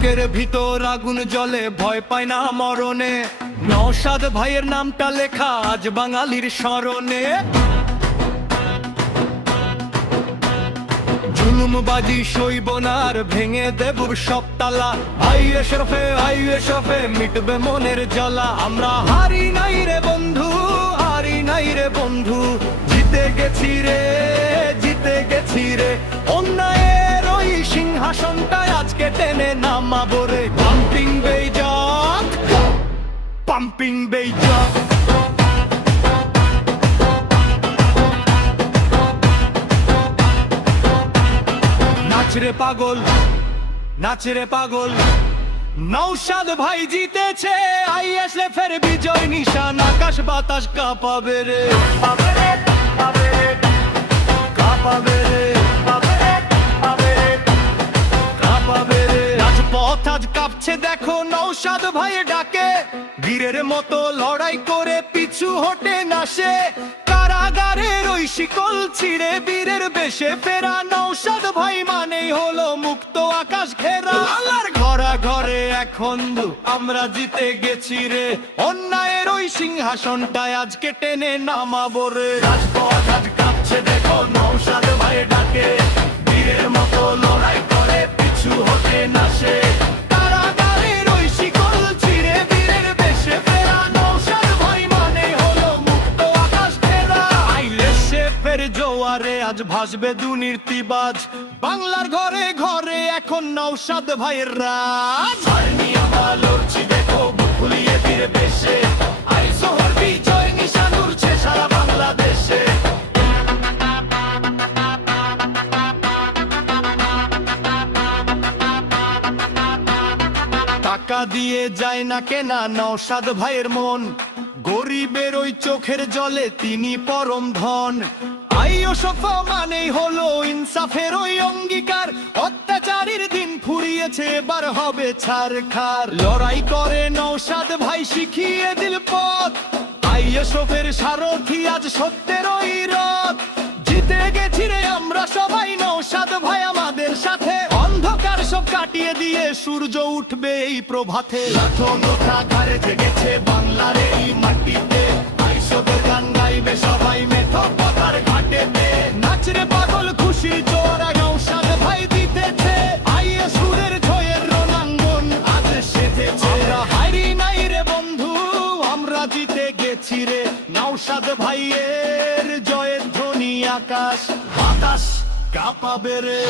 বুকের ভিতর আগুন জ্বলে, ভয় পায় না মরণে। নওশাদ ভাইয়ের নামটা লেখা আজ বাঙালির স্মরণে। জুলুমবাজি সইব না আর, ভেঙে দেব সব তালা। আইয়ে শরফে মিটবে মনের জ্বালা। আমরা হারি নাই রে বন্ধু, হারি নাই রে বন্ধু, জিতে গেছি রে, জিতে গেছি রে। অন্যায়ের ওই সিংহাসনটায় আজকে টেনে নামাবো রে। Pumping বেইজাত, pumping বেইজাত। নাচরে পাগল, নাচরে পাগল, নওশাদ ভাই জিতেছে। আইএসএ ফের বিজয় নিশান, আকাশ বাতাস কাঁপাবে রে, কাঁপাবে রে, কাঁপাবে রে। রাজপথ আজ কাঁপছে দেখো, নওশাদ ভাই ডাকে। বীরের মতো লড়াই করে পিছু হটে না সে। কারাগারের ওই শিকল ছিঁড়ে বীরের বেশে ফেরা। নওশাদ ভাই মানেই হলো মুক্ত আকাশ ঘেরা। আল্লাহর ঘরা ঘরে এখন আমরা জিতে গেছি রে। অন্যায়ের ওই সিংহাসনটায় আজকে টেনে নামাবো রে। রাজপথ আজ কাঁপছে দেখো, নওশাদ ভাই ডাকে। বীরের মতো লড়াই করে পিছু হটে না সে। কারাগারের ওই শিকল ছিঁড়ে বীরের বেশে ফেরা। নওশাদ ভাই মানেই হলো মুক্ত আকাশ ঘেরা। আইএসএ ফের জোয়ারে আজ ভাসবে দুর্নীতিবাজ। বাংলার ঘরে ঘরে এখন নওশাদ ভাইয়ের রাজ। আমরা লড়ছি দেখো, বুক ফুলিয়ে বীর বেশে। আইসোহর বিজয় নিশান উড়ছে সারা বাংলাদেশে। টাকা দিয়ে যায় না কেনা নওশাদ ভাইয়ের মন। গরিবের ওই চোখের জলে তিনি পরম ধন। আইও সফা মানেই হলো ইনসাফের ওই অঙ্গীকার। অত্যাচারীর দিন ফুরিয়েছে, এবার হবে ছারখার। লড়াই করে নওশাদ ভাই শিখিয়ে দিল পথ। আইএসএফের সারথি আজ সত্যের ওই রথ। জিতে গেছি রে আমরা সবাই, নওশাদ ভাই আমাদের সাথে। অন্ধকার সব কাটিয়ে দিয়ে সূর্য উঠবে এই প্রভাতে। লাঠনটা ঘাড়ে জেগেছে বাংলার এই মাটিতে। আইএসএফের গান গাইবে সবাই মেথর পতার ঘাটেতে। নাচরে পাগল খুশি জোর, নওশাদ ভাই জিতেছে। আইএসএফের জয়ের রণাঙ্গন আজ সেজেছে। আমরা হারি নাই রে বন্ধু, আমরা জিতে গেছি রে। নওশাদ ভাইয়ের জয়ের ধ্বনি আকাশ বাতাস কাঁপাবে রে।